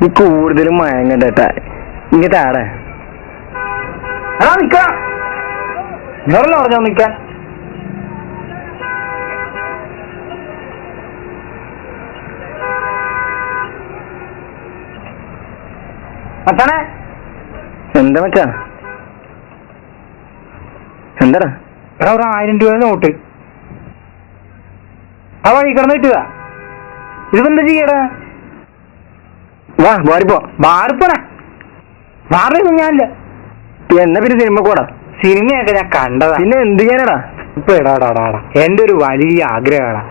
നീ കൂടുതലും മയങ്ങട്ട ഇങ്ങോട്ട് ആടെ നിക്കാം പറഞ്ഞോ നിക്കാൻ. മച്ചാനെ എന്താ മച്ചാ? എന്താടാ? എടാ ഒരു 1000 രൂപ നോട്ട് ആ വഴി കിടന്ന് കിട്ടുക. ഇതിപ്പോ എന്താ ചെയ്യടാ? വാ മാറിപ്പോ. മാറിപ്പോണേ മാറിയൊന്നും ഞാനില്ല. എന്നാ പിന്നെ സിനിമ കൂടാ? സിനിമയൊക്കെ ഞാൻ കണ്ടതാ. പിന്നെ എന്ത് ചെയ്യാനടാ? ഇപ്പൊ എടാടാടാ എന്റെ ഒരു വലിയ ആഗ്രഹമാണ്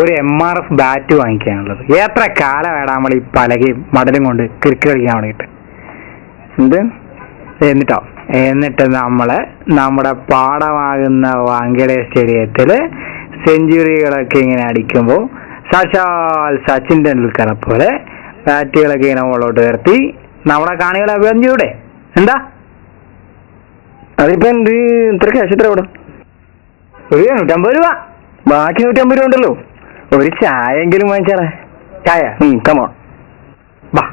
ഒരു MRF ബാറ്റ് വാങ്ങിക്കാനുള്ളത്. എത്ര കാലം വേടാ നമ്മൾ ഈ പലകയും മടലും കൊണ്ട് ക്രിക്കറ്റ് കളിക്കാൻ വേണ്ടിയിട്ട്. എന്ത് എന്നിട്ട് നമ്മുടെ പാടമാകുന്ന വാങ്കഡെ സ്റ്റേഡിയത്തില് സെഞ്ചുറികളൊക്കെ ഇങ്ങനെ അടിക്കുമ്പോൾ സാക്ഷാൽ സച്ചിൻ ടെണ്ടുൽക്കറെ പോലെ ബാറ്റുകളൊക്കെ ഇങ്ങനെ മുകളോട്ട് ഉയർത്തി നമ്മുടെ കാണികളെ അഭിനന്ദിച്ചൂടെ? എന്താ അതിപ്പോ എന്ത് ഇത്ര ക്യാഷ് എത്ര ഇവിടെ? ഒരു 150 രൂപ. ബാക്കി 150 രൂപ ഉണ്ടല്ലോ. ഒരു ചായ എങ്കിലും വാങ്ങിച്ചാറേ. ചായ കമോൺ വാ.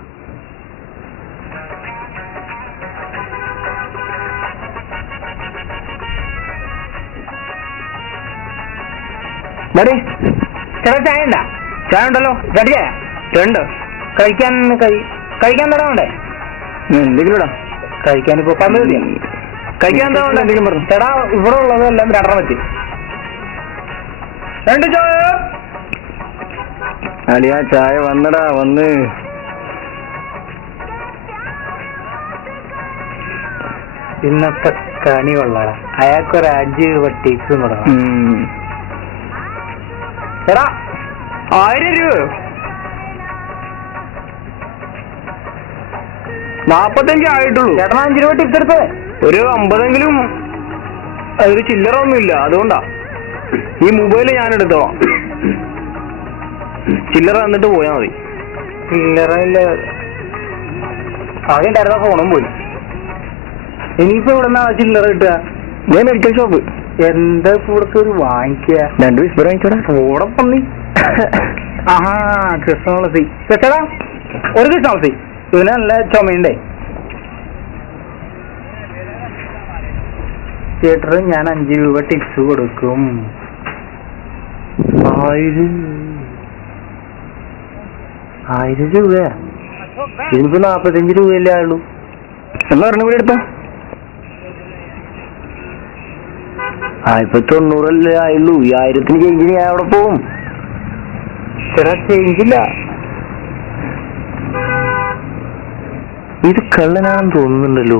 ചേട്ടാ ചായ ഉണ്ടാ? ചായ ഉണ്ടല്ലോ. രണ്ട് ചായ. 2 കഴിക്കാൻ തടവണ്ടേ? എന്തെങ്കിലും ഇടാ. കഴിക്കാനിപ്പോ 10 മതിയാ. കഴിക്കാൻ എന്താ എന്തെങ്കിലും പറഞ്ഞു. ചേട്ടാ ഇവിടെ ഉള്ളതെല്ലാം 2 മതി. 2 ചായ. അടിയാ ചായ വന്നടാ വന്ന്. ഇന്നത്തെ കണി കൊള്ളാടാ. അയാൾക്കൊരു 5 രൂപ ടിപ്സ് കൊടുക്കണം. ചേട്ടാ 1000 രൂപ. 45 ആയിട്ടുള്ളൂ. ചേട്ടൻ 5 രൂപ ടിപ്സ് എടുത്തേ. ഒരു 50എങ്കിലും. അതൊരു ചില്ലറ ഒന്നുമില്ല, അതുകൊണ്ടാ. ഈ മൊബൈല് ഞാൻ എടുത്തോളാം. ചില്ലറ തന്നിട്ട് പോയാ മതി. ചില്ലറയില്ല. ആകെ ഉണ്ടായിരുന്ന ഫോണും പോയി. ഇനിയിപ്പോ ഇവിടുന്ന് ചില്ലറ കിട്ടുക? ഞാൻ മെഡിക്കൽ ഷോപ്പ്. എന്താ ഇവിടുത്തെ ഒരു വാങ്ങിക്കുക? 2 വിസ്പർ വാങ്ങിച്ചോടാ. കൂടെ പന്നി. ആഹാ കൃഷ്ണതുളസി. ചേട്ടാ ഒരു കൃഷ്ണതുളസി. ഇതിന് നല്ല ചുമയുണ്ടേ. തിയേറ്ററിൽ ഞാൻ 5 രൂപ ടിപ്സ് കൊടുക്കും. 1000 രൂപ. ഇതിനിപ്പോ 45 രൂപയല്ലേ ആയുള്ളൂ. എന്നാ പറഞ്ഞ കൂടി എടുത്തോ. ഇപ്പൊ 90 ആയുള്ളൂ. ഈ 1000ത്തിന് ചേഞ്ചിന് ഞാൻ അവിടെ പോവും. ചേട്ടാ ചേഞ്ചില്ല. ഇത് കള്ളനാണെന്ന് തോന്നുന്നുണ്ടല്ലോ.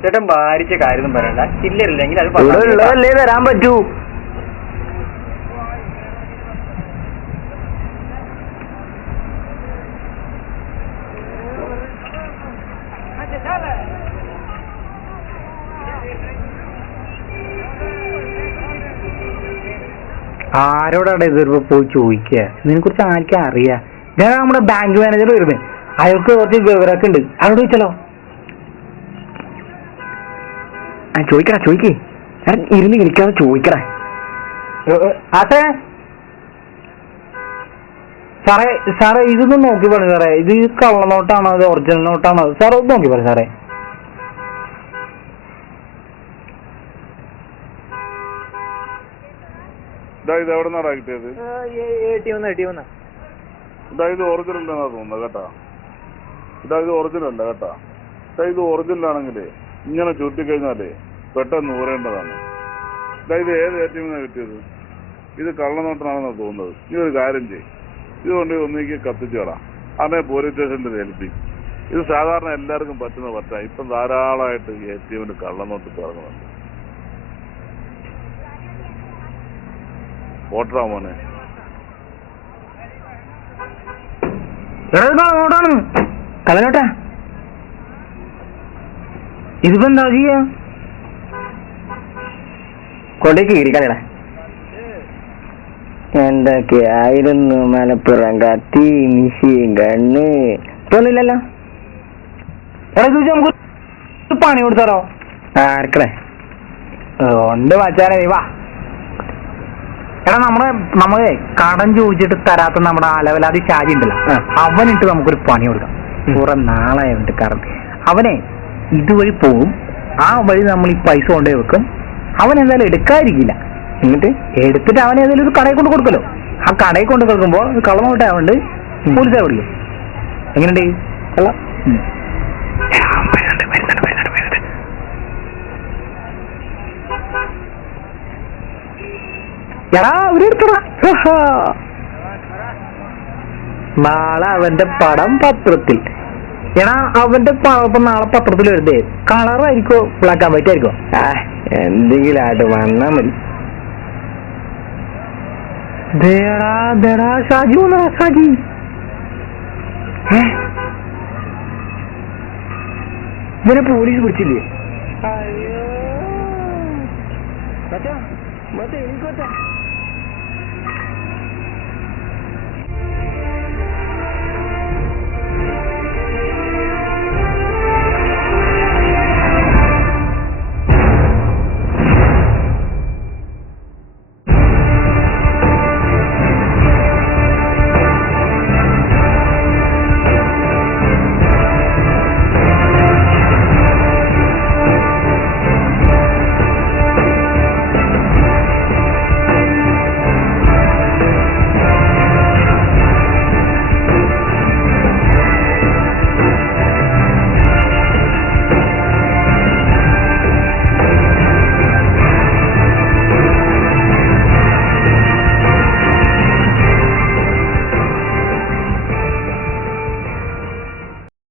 ചേട്ടൻ ഭാരിച്ച കാര്യം പറയണ്ട. ചില്ലറില്ലെങ്കിൽ അത് ഇവിടെ ഉള്ളതല്ലേ തരാൻ പറ്റൂ. ആരോടാണ് ഇതിപ്പോ പോയി ചോദിക്കുക? ഇതിനെ കുറിച്ച് ആർക്കും അറിയാം? ഞാൻ നമ്മുടെ ബാങ്ക് മാനേജർ വരുന്നത്. അയാൾക്ക് കുറച്ച് വിവരമൊക്കെ ഉണ്ട്. അയാളോട് ചോദിച്ചാലോ? ചോദിക്കടാ ചോദിക്കേ. ഇരുന്ന് എനിക്കാതെ ചോദിക്കടാ. ആട്ടെ സാറേ ഇതൊന്നും നോക്കി പറഞ്ഞു സാറേ. ഇത് കള്ളനോട്ടാണോ അത് ഒറിജിനൽ നോട്ടാണോ? സാർ ഒന്ന് നോക്കി പറഞ്ഞു സാറേ. ഇത് എവിടെ നിന്നാണ് കിട്ടിയത്? ഇത് ഒറിജിനൽ എന്നാ തോന്നുന്നത് കേട്ടാ. ഇത് ഒറിജിനൽ അല്ല കേട്ടാ. ഇത് ഒറിജിനൽ ആണെങ്കിലേ ഇങ്ങനെ ചുരുട്ടിക്കഴിഞ്ഞാലേ പെട്ടെന്ന് ഊരേണ്ടതാണ്. ഇത് ഏത് ATM നിന്നാണ് കിട്ടിയത്? ഇത് കള്ളനോട്ടനാണെന്നാണ് തോന്നുന്നത്. ഈ ഒരു കാര്യം ചെയ്യും, ഇതുകൊണ്ട് ഒന്നിക്ക് കത്തിച്ചോടാ. അതേ പോലീസ് സ്റ്റേഷനിൽ ഏൽപ്പി. ഇത് സാധാരണ എല്ലാവർക്കും പറ്റുന്ന പറ്റാം. ഇപ്പം ധാരാളമായിട്ട് ATMന് കള്ളനോട്ട് ഇറങ്ങുന്നുണ്ട്. ഓട്ടറാ മോനെ. കള്ളനോട്ടാണ്. കള്ളനോട്ടാ. ഇതിപ്പോ എന്താ ചെയ്യാ? കൊണ്ടേക്ക് കീറിക്കളയടാ. എന്തൊക്കെയായിരുന്നു മലപ്പുറം കത്തി മിഷീൻ കണ്ണ് തോന്നില്ലല്ലോ. നമുക്ക് പണി കൊടുത്താലോ? ആർക്കടേ ഉണ്ട് മച്ചാനെ. വാ എടാ നമ്മളെ കടം ചോദിച്ചിട്ട് തരാത്ത നമ്മുടെ അലവലാതി ഷാജി ഉണ്ടല്ലോ, അവനിട്ട് നമുക്കൊരു പണി കൊടുക്കാം. കുറെ നാളായി അവന്റെ കാരണം. അവനെ ഇതുവഴി പോവും, ആ വഴി നമ്മൾ ഈ പൈസ കൊണ്ടുപോയി വെക്കും. അവൻ എന്തായാലും എടുക്കാതിരിക്കില്ല. എന്നിട്ട് എടുത്തിട്ട് അവനെ ഏതെങ്കിലും ഒരു കടയിൽ കൊണ്ട് കൊടുക്കല്ലോ. ആ കടയിൽ കൊണ്ട് കൊടുക്കുമ്പോൾ കള്ളം കൊണ്ടാവുണ്ട് പോലീസായി വിളിക്കും. എങ്ങനെയുണ്ട് കള്ളം? എടാ അവരെടുത്തടാ. നാളെ അവന്റെ പടം പത്രത്തിൽ. എടാ അവന്റെ പടം നാളെ പത്രത്തിൽ വരുന്നേ കളറായിരിക്കോ ബ്ലാക്ക് ആൻഡ് വൈറ്റ് ആയിരിക്കോ? എന്തെങ്കിലും ആയിട്ട് വന്നാ മതി. ഷാജി വന്നടാ, ഷാജി. ഇവനെ പോലീസ് പിടിച്ചില്ലേ? അയ്യോ മറ്റേ എനിക്കോട്ടെ